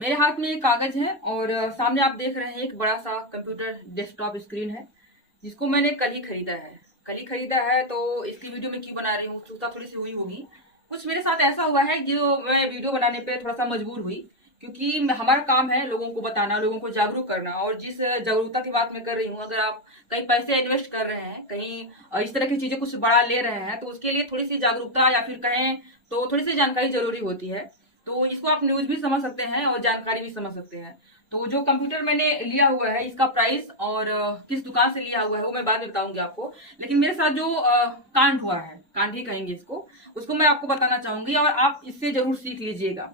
मेरे हाथ में एक कागज है और सामने आप देख रहे हैं एक बड़ा सा कंप्यूटर डेस्कटॉप स्क्रीन है जिसको मैंने कल ही खरीदा है। तो इसकी वीडियो मैं क्यों बना रही हूँ, उत्सुकता थोड़ी सी हुई होगी। कुछ मेरे साथ ऐसा हुआ है जो मैं वीडियो बनाने पे थोड़ा सा मजबूर हुई, क्योंकि हमारा काम है लोगों को बताना, लोगों को जागरूक करना। और जिस जागरूकता की बात मैं कर रही हूँ, अगर आप कहीं पैसे इन्वेस्ट कर रहे हैं, कहीं इस तरह की चीजें कुछ बड़ा ले रहे हैं, तो उसके लिए थोड़ी सी जागरूकता या फिर कहें तो थोड़ी सी जानकारी जरूरी होती है। तो इसको आप न्यूज भी समझ सकते हैं और जानकारी भी समझ सकते हैं। तो जो कंप्यूटर मैंने लिया हुआ है, इसका प्राइस और किस दुकान से लिया हुआ है वो मैं बाद में बताऊंगी आपको। लेकिन मेरे साथ जो कांड हुआ है, कांड ही कहेंगे इसको, उसको मैं आपको बताना चाहूंगी और आप इससे जरूर सीख लीजिएगा।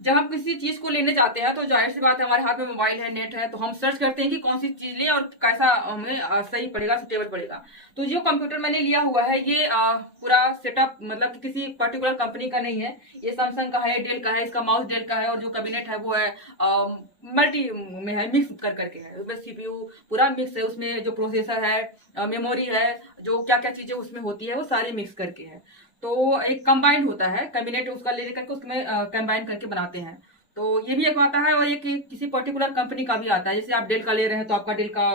जब हम किसी चीज को लेने जाते हैं तो जाहिर सी बात है, हमारे हाथ में मोबाइल है, नेट है, तो हम सर्च करते हैं कि कौन सी चीज लें और कैसा हमें सही पड़ेगा, सुटेबल पड़ेगा। तो जो कंप्यूटर मैंने लिया हुआ है ये पूरा सेटअप मतलब कि किसी पर्टिकुलर कंपनी का नहीं है। ये सैमसंग का है, डेल का है, इसका माउस डेल का है और जो कैबिनेट है वो है मल्टी में है, मिक्स कर करके है। उसमें सीपीयू पूरा मिक्स है, उसमें जो प्रोसेसर है, मेमोरी है, जो क्या क्या चीजें उसमें होती है वो सारी मिक्स करके है। तो एक कंबाइंड होता है कैबिनेट, उसका ले करके उसमें कंबाइन करके बनाते हैं। तो ये भी एक आता है और ये किसी पर्टिकुलर कंपनी का भी आता है। जैसे आप डेल का ले रहे हैं तो आपका डेल का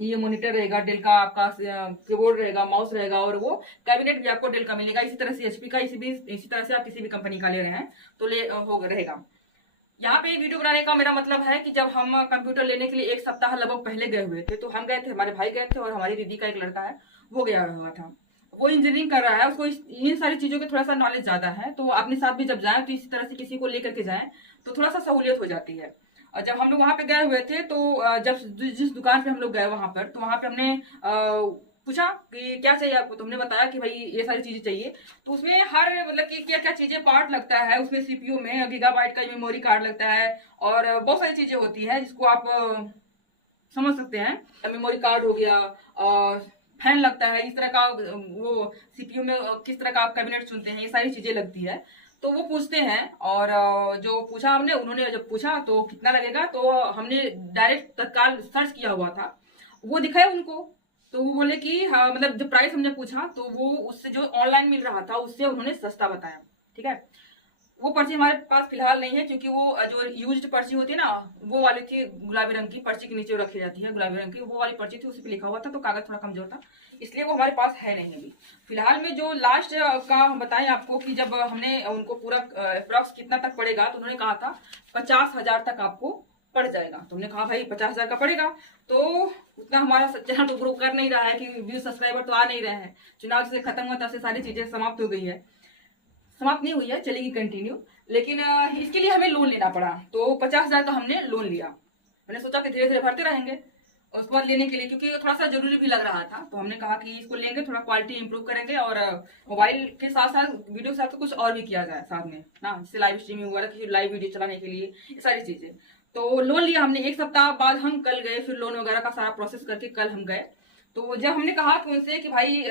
ये मॉनिटर रहेगा, डेल का आपका कीबोर्ड रहेगा, माउस रहेगा और वो कैबिनेट भी आपको डेल का मिलेगा। इसी तरह से एचपी का, इसी तरह से आप किसी भी कंपनी का ले रहे हैं तो होगा रहेगा। यहाँ पे वीडियो बनाने का मेरा मतलब है कि जब हम कंप्यूटर लेने के लिए एक सप्ताह लगभग पहले गए हुए थे, तो हम गए थे, हमारे भाई गए थे और हमारी दीदी का एक लड़का है वो गया हुआ था। वो इंजीनियरिंग कर रहा है, उसको इन सारी चीजों के थोड़ा सा नॉलेज ज्यादा है। तो अपने साथ भी जब जाए तो इसी तरह से किसी को लेकर के जाए तो थोड़ा सा सहूलियत हो जाती है। और जब हम लोग वहां पे गए हुए थे तो जब जिस दुकान पे हम लोग गए वहां पर, तो वहां पे हमने पूछा कि क्या चाहिए आपको, तुमने बताया कि भाई ये सारी चीजें चाहिए। तो उसमें हर मतलब कि क्या क्या चीजें पार्ट लगता है, उसमें सीपीयू में गीगाबाइट का मेमोरी कार्ड लगता है और बहुत सारी चीजें होती है जिसको आप समझ सकते हैं। मेमोरी कार्ड हो गया और फैन लगता है, इस तरह का वो सीपीयू में किस तरह का आप कैबिनेट चुनते हैं, ये सारी चीजें लगती है। तो वो पूछते हैं और जो पूछा हमने, उन्होंने जब पूछा तो कितना लगेगा, तो हमने डायरेक्ट तत्काल सर्च किया हुआ था, वो दिखाया उनको। तो वो बोले कि हाँ, मतलब जो प्राइस हमने पूछा तो वो उससे जो ऑनलाइन मिल रहा था उससे उन्होंने सस्ता बताया। ठीक है, वो पर्ची हमारे पास फिलहाल नहीं है, क्योंकि वो जो यूज्ड पर्ची होती है ना, वो वाली थी गुलाबी रंग की, पर्ची के नीचे रखी जाती है गुलाबी रंग की, वो वाली पर्ची थी, उसी पे लिखा हुआ था, तो कागज थोड़ा कमजोर था, इसलिए वो हमारे पास है नहीं अभी। फिलहाल में जो लास्ट का हम बताएं आपको कि जब हमने उनको पूरा अप्रॉक्स कितना तक पड़ेगा, तो उन्होंने कहा था 50,000 तक आपको पड़ जाएगा। तो हमने कहा भाई 50,000 का पड़ेगा, तो उतना हमारा चैनल तो ग्रो कर नहीं रहा है कि व्यू सब्सक्राइबर तो आ नहीं रहे हैं। चुनाव से खत्म हुआ तब से सारी चीजें समाप्त हो गई है, समाप्त नहीं हुई है, चलेगी कंटिन्यू। लेकिन इसके लिए हमें लोन लेना पड़ा, तो 50,000 का हमने लोन लिया। मैंने सोचा कि धीरे धीरे भरते रहेंगे उसके बाद लेने के लिए, क्योंकि थोड़ा सा जरूरी भी लग रहा था। तो हमने कहा कि इसको लेंगे, थोड़ा क्वालिटी इंप्रूव करेंगे और मोबाइल के साथ साथ वीडियो के साथ कुछ और भी किया जाए साथ में ना, जैसे लाइव स्ट्रीमिंग वगैरह की, लाइव वीडियो चलाने के लिए, ये सारी चीजें। तो लोन लिया हमने, एक सप्ताह बाद हम कल गए, फिर लोन वगैरह का सारा प्रोसेस करके कल हम गए। तो जब हमने कहा कि उनसे कि भाई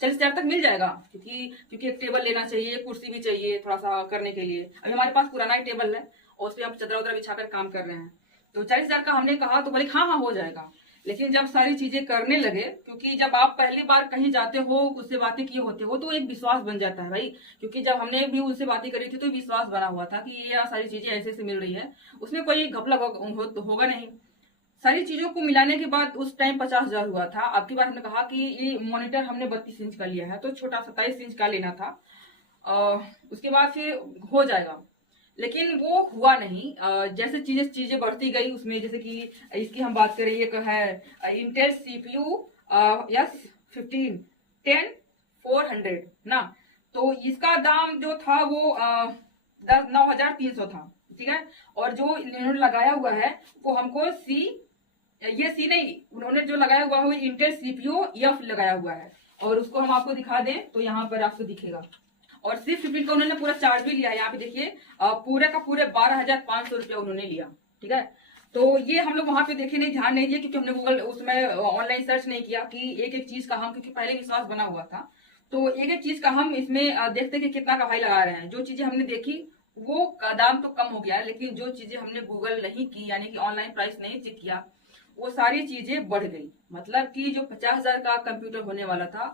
40,000 तक मिल जाएगा, क्योंकि क्योंकि एक टेबल लेना चाहिए, कुर्सी भी चाहिए थोड़ा सा करने के लिए। अभी हमारे पास पुराना ही टेबल है और उस पर हम चदरा उदरा बिछाकर काम कर रहे हैं। तो 40,000 का हमने कहा, तो बोले हाँ हाँ हो जाएगा। लेकिन जब सारी चीजें करने लगे, क्योंकि जब आप पहली बार कहीं जाते हो, उससे बातें किए होते हो, तो एक विश्वास बन जाता है भाई। क्योंकि जब हमने भी उनसे बातें करी थी तो विश्वास बना हुआ था कि ये सारी चीजें ऐसे ऐसे मिल रही है, उसमें कोई घपला होगा नहीं। सारी चीजों को मिलाने के बाद उस टाइम 50,000 हुआ था। अब की बार हमने कहा कि ये मॉनिटर हमने 32 इंच का लिया है, तो छोटा 27 इंच का लेना था। उसके बाद फिर हो जाएगा, लेकिन वो हुआ नहीं। जैसे चीजें बढ़ती गई उसमें, जैसे कि इसकी हम बात करें, एक है इंटेल सीपीयू यस 15 10 400 ना, तो इसका दाम जो था वो 9,300 था। ठीक है, और जो इन्होंने लगाया हुआ है वो हमको ये सी नहीं, उन्होंने जो लगाया हुआ है वो इंटेल सीपीयू एफ लगाया हुआ है। और उसको हम आपको दिखा दें तो यहाँ पर आपको दिखेगा। और सिर्फ 15 का उन्होंने पूरा चार्ज भी लिया है, यहाँ पे देखिए पूरे का पूरे 12,500 रुपया उन्होंने लिया। ठीक है, तो ये हम लोग वहां पे देखे नहीं, ध्यान नहीं दिया, क्योंकि हमने गूगल उसमें ऑनलाइन सर्च नहीं किया कि एक एक चीज का हम, क्योंकि पहले विश्वास बना हुआ था, तो एक एक चीज का हम इसमें देखते कि कितना का भाई लगा रहे हैं। जो चीजें हमने देखी वो का दाम तो कम हो गया, लेकिन जो चीजें हमने गूगल नहीं की, यानी कि ऑनलाइन प्राइस नहीं चेक किया, वो सारी चीजें बढ़ गई। मतलब कि जो 50,000 का कंप्यूटर होने वाला था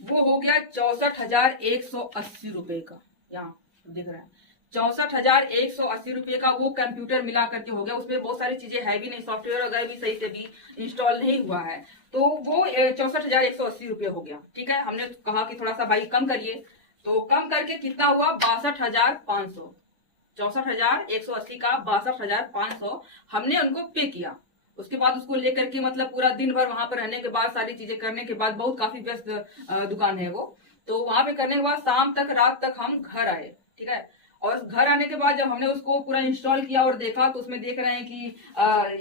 वो हो गया 64,180 रुपए का। यहाँ दिख रहा है 64,180 रुपये का वो कंप्यूटर मिला करके हो गया। उसमें बहुत सारी चीजें है भी नहीं, सॉफ्टवेयर वगैरह भी सही से भी इंस्टॉल नहीं हुआ है, तो वो 64,180 रुपये हो गया। ठीक है, हमने कहा कि थोड़ा सा भाई कम करिए, तो कम करके कितना हुआ 62,500। 64,180 का 62,500 हमने उनको पे किया। उसके बाद उसको लेकर के मतलब पूरा दिन भर वहां पर रहने के बाद सारी चीजें करने के बाद, बहुत काफी व्यस्त दुकान है वो, तो वहां पे करने के बाद शाम तक रात तक हम घर आए। ठीक है, और घर आने के बाद जब हमने उसको पूरा इंस्टॉल किया और देखा, तो उसमें देख रहे हैं कि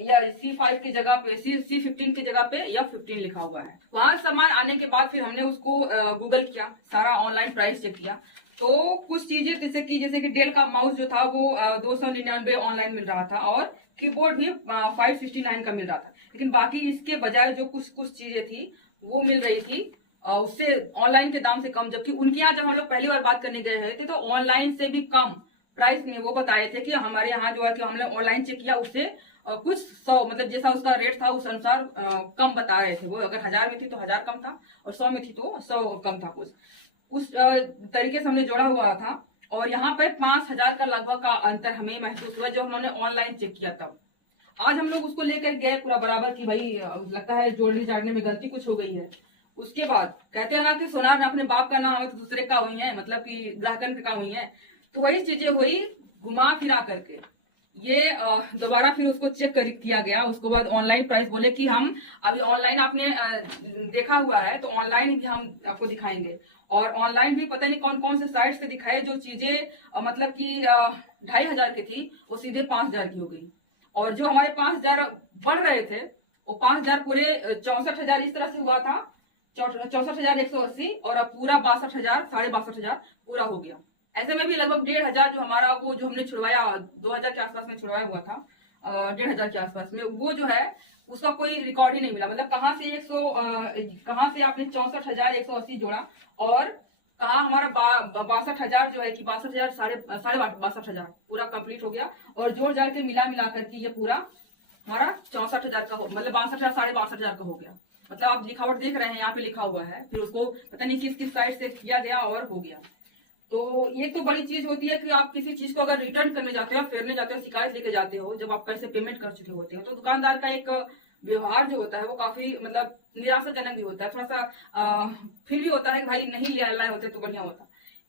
या C5 की जगह पे C15 की जगह पे F15 लिखा हुआ है। वहां सामान आने के बाद फिर हमने उसको गूगल किया, सारा ऑनलाइन प्राइस चेक किया, तो कुछ चीजें जैसे कि डेल का माउस जो था वो 299 ऑनलाइन मिल रहा था, और कीबोर्ड भी 569 का मिल रहा था। लेकिन बाकी इसके बजाय जो कुछ चीजें थी वो मिल रही थी उससे ऑनलाइन के दाम से कम, जबकि उनके यहाँ जब हम लोग पहली बार बात करने गए थे तो ऑनलाइन से भी कम प्राइस में वो बताए थे कि हमारे यहाँ जो है कि हमने ऑनलाइन चेक किया उससे कुछ 100 मतलब जैसा उसका रेट था उस अनुसार कम बता रहे थे। वो अगर 1000 में थी तो 1000 कम था, और 100 में थी तो 100 कम था। कुछ उस तरीके से हमने जोड़ा हुआ था, और यहाँ पे 5,000 का लगभग का अंतर हमें महसूस हुआ जो हमने ऑनलाइन चेक किया तब। आज हम लोग उसको लेकर गए पूरा बराबर की भाई लगता है जोड़ने जाड़ने में गलती कुछ हो गई है। उसके बाद कहते हैं ना कि सोनार ने अपने बाप का नाम है तो दूसरे का हुई है, मतलब कि ग्राहकन का हुई है, तो वही चीजें हुई घुमा फिरा करके। ये दोबारा फिर उसको चेक किया गया। उसके बाद ऑनलाइन प्राइस बोले कि हम अभी ऑनलाइन आपने देखा हुआ है तो ऑनलाइन भी हम आपको दिखाएंगे, और ऑनलाइन भी पता नहीं कौन कौन से साइट से दिखाए जो चीजें मतलब कि 2,500 की थी वो सीधे 5,000 की हो गई, और जो हमारे 5,000 बढ़ रहे थे वो 5,000 पूरे 64,000 इस तरह से हुआ था, 64,180, और अब पूरा 62,000 62,500 पूरा हो गया। ऐसे में भी लगभग 1,500 जो हमारा वो जो हमने छुड़वाया 2,000 के आसपास में छुड़वाया हुआ था, 1,500 के आसपास में, वो जो है उसका कोई रिकॉर्ड ही नहीं मिला। मतलब कहाँ से आपने 64,180 जोड़ा, और कहाँ हमारा 62,000 जो है कि 62,000 साढ़े 62,000 पूरा कंप्लीट हो गया, और जोड़ जाड़ के मिला करके ये पूरा हमारा 64,000 का मतलब 62,000 साढ़े 62,000 का हो गया। मतलब आप लिखावट देख रहे हैं, यहाँ पे लिखा हुआ है, फिर उसको पता नहीं किस साइड से किया गया और हो गया। तो ये तो बड़ी चीज होती है कि आप किसी चीज को अगर रिटर्न करने जाते हो, फेरने जाते हो, शिकायत लेके जाते हो, जब आप पैसे पेमेंट कर चुके होते हो, तो दुकानदार का एक व्यवहार जो होता है वो काफी मतलब निराशाजनक भी होता है, थोड़ा सा फिर भी होता है कि भाई नहीं ले लाए होते तो बढ़िया होता।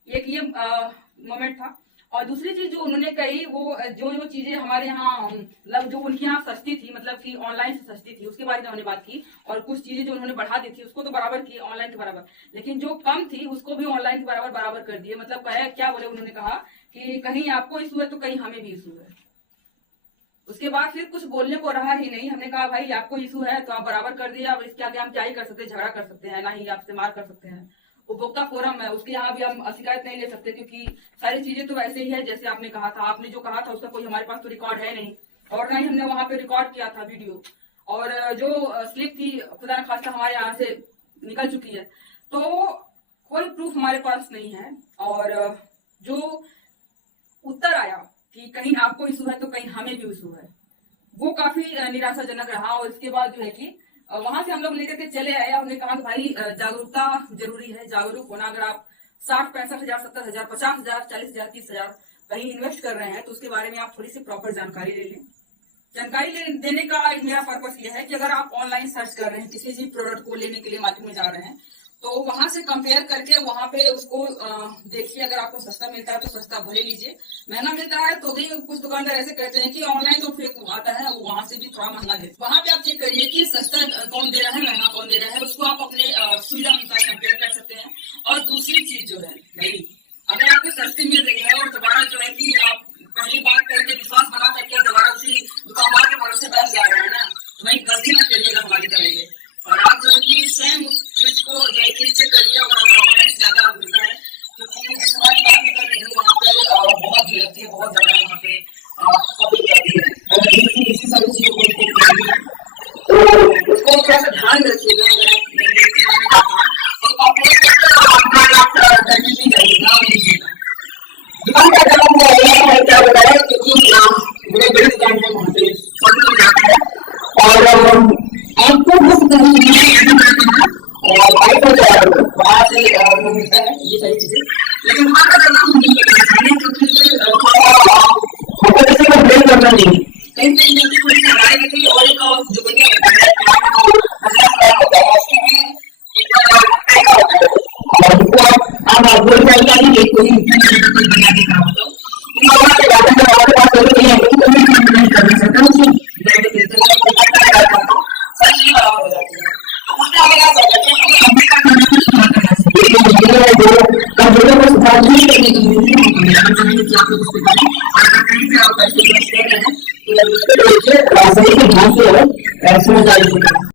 एक ये मोमेंट था। और दूसरी चीज जो उन्होंने कही वो जो चीजें हमारे यहाँ मतलब जो उनके यहाँ सस्ती थी, मतलब कि ऑनलाइन से सस्ती थी, उसके बारे में उन्होंने बात की, और कुछ चीजें जो उन्होंने बढ़ा दी थी उसको तो बराबर की ऑनलाइन के बराबर, लेकिन जो कम थी उसको भी ऑनलाइन के बराबर कर दिए। मतलब क्या बोले उन्होंने कहा कि कहीं आपको इशू है तो कहीं हमें भी इशू है। उसके बाद फिर कुछ बोलने को रहा ही नहीं। हमने कहा भाई आपको इशू है तो आप बराबर कर दिए, अब इसके आगे हम क्या ही कर सकते हैं, झगड़ा कर सकते हैं, ना ही आपसे मार कर सकते हैं। उपभोक्ता फोरम है उसके यहाँ भी हम शिकायत नहीं ले सकते, क्योंकि सारी चीजें तो वैसे ही है जैसे आपने कहा था। आपने जो कहा था उसका कोई हमारे पास तो रिकॉर्ड है नहीं, और ना ही हमने वहां पे रिकॉर्ड किया था वीडियो, और जो स्लिप थी खुदा न खास्ता हमारे यहाँ से निकल चुकी है, तो कोई प्रूफ हमारे पास नहीं है। और जो उत्तर आया कि कहीं आपको इशू है तो कहीं हमें भी इशू है, वो काफी निराशाजनक रहा। और इसके बाद जो है कि वहां से हम लोग लेकर के चले आए। हमने कहा कि भाई जागरूकता जरूरी है, जागरूक होना। अगर आप 60-65,000 70,000 50,000 40,000 30,000 कहीं इन्वेस्ट कर रहे हैं तो उसके बारे में आप थोड़ी सी प्रॉपर जानकारी ले लें। जानकारी देने का मेरा पर्पस यह है कि अगर आप ऑनलाइन सर्च कर रहे हैं किसी भी प्रोडक्ट को लेने के लिए मार्केट में जा रहे हैं, तो वहां से कंपेयर करके वहां पे उसको देखिए। अगर आपको सस्ता मिलता है तो सस्ता भले लीजिए, महंगा मिलता है तो भी कुछ दुकानदार ऐसे कहते हैं कि ऑनलाइन तो फेक आता है, वहां से भी थोड़ा महंगा देते। वहां पे आप चेक करिए कि सस्ता कौन दे रहा है, महंगा कौन दे रहा है, उसको आप अपने सुविधा अनुसार कंपेयर कर सकते हैं। और दूसरी चीज जो है भाई, अगर आपको सस्ती मिल रही है और दोबारा जो है कि आप पहली बात करके विश्वास बना करके दोबारा उसी दुकानदार के भरोसे बैठ जा रहे हैं ना, तो भाई गलती मत करिएगा हमारी तरह। और आप जो है कि सेम उस चीज को जो है कि चेक करिए, और ऑनलाइन ज्यादा मिलता है, क्योंकि इस बात नहीं कर रही हूँ, वहाँ पे बहुत भीड़ लगती है, बहुत ज्यादा वहाँ पे पब्लिक रहती है, और इसी सारी चीजों को तो उसको थोड़ा सा ध्यान रखिएगा। अगर आप देखते हैं तो आप करने की जाइएगा और लीजिएगा। दुकान का काम है क्या बताया, क्योंकि बड़े बड़े दुकान है वहाँ पे पब्लिक जाता है, और आपको बस और बाइक पर वहां से मिलता है ये सारी चीजें। लेकिन वहां का जब हम क्योंकि सही से ध्यान से